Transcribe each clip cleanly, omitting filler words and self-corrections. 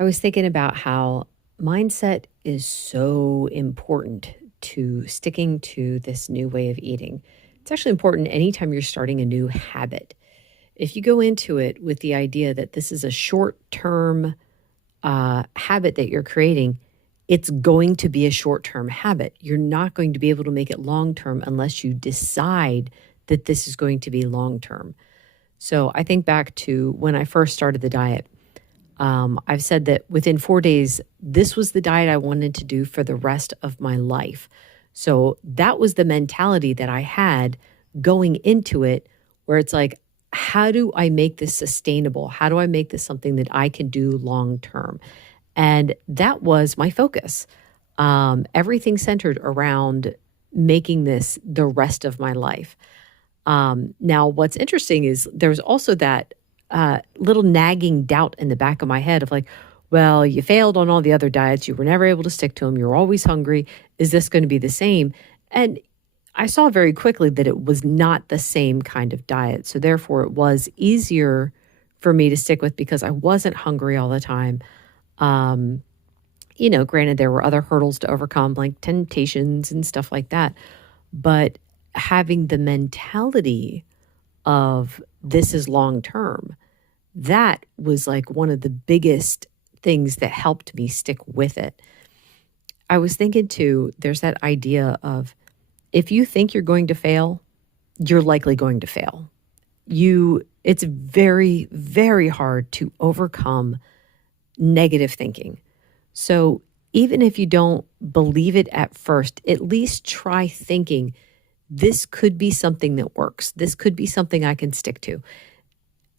I was thinking about how mindset is so important to sticking to this new way of eating. It's actually important anytime you're starting a new habit. If you go into it with the idea that this is a short term habit that you're creating, it's going to be a short term habit. You're not going to be able to make it long term unless you decide that this is going to be long term. So I think back to when I first started the diet. I've said that within 4 days, this was the diet I wanted to do for the rest of my life. So that was the mentality that I had going into it, where it's like, how do I make this sustainable? How do I make this something that I can do long term? And that was my focus. Everything centered around making this the rest of my life. Now, what's interesting is there's also that little nagging doubt in the back of my head of like, well, you failed on all the other diets. You were never able to stick to them. You're always hungry. Is this going to be the same? And I saw very quickly that it was not the same kind of diet. So therefore, it was easier for me to stick with because I wasn't hungry all the time. Um, Granted, there were other hurdles to overcome, like temptations and stuff like that. But having the mentality of this is long term, that was like one of the biggest things that helped me stick with it. I was thinking too, there's that idea of if you think you're going to fail, you're likely going to fail. It's very, very hard to overcome negative thinking. So even if you don't believe it at first, at least try thinking this could be something that works. This could be something I can stick to.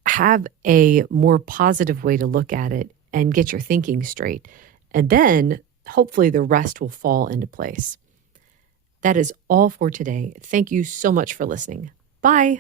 Have a more positive way to look at it and get your thinking straight. And then hopefully the rest will fall into place. That is all for today. Thank you so much for listening. Bye.